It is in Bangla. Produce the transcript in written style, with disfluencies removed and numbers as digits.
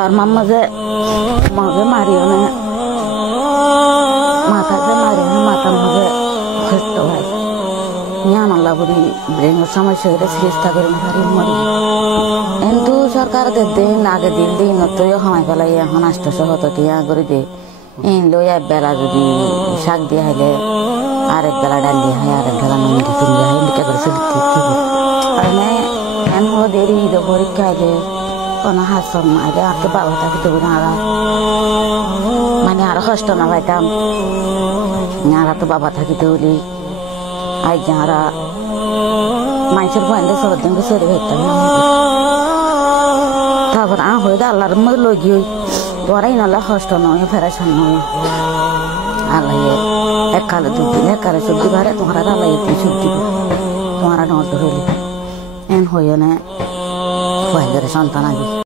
বারমার মাঝে মাঝে মারিও না মাথাতে মারিও না মাথার মাঝে কষ্ট হয় জ্ঞান আল্লাহ বলি ব্রেনের সমস্যা করে চিকিৎসা করে মারি মরি কিন্তু সরকার দিন আগে দিন দিন নতুন সময় পেলাই এখন 800 টিয়া করে দিয়ে লই এক বেলা যদি শাক দিয়ে হাইলে আরেক বেলা ডাল দিয়ে হয় আরেক বেলা নুন দিয়ে তুলে হয় লিখে করে মানে এমন দেরি পরীক্ষা আইলে কোনো হাসম আইলে আর তো বাবা থাকতে আর মানে আরো কষ্ট না পাইতাম আর তো বাবা থাকিতে বলি আই যারা মানুষের বন্ধে সরদিনকে সরে হইতাম তারপর হয়ে আল্লাহর মধ্যে লগি বড়াই নালা কষ্ট নয় ফেরাশন নয় আল্লাহ এককালে দুধ দিন এককালে সবজি বাড়ে তোমার আল্লাহ তুই সবজি তোমার নজর হইলে এন হইও না সন্তান আগে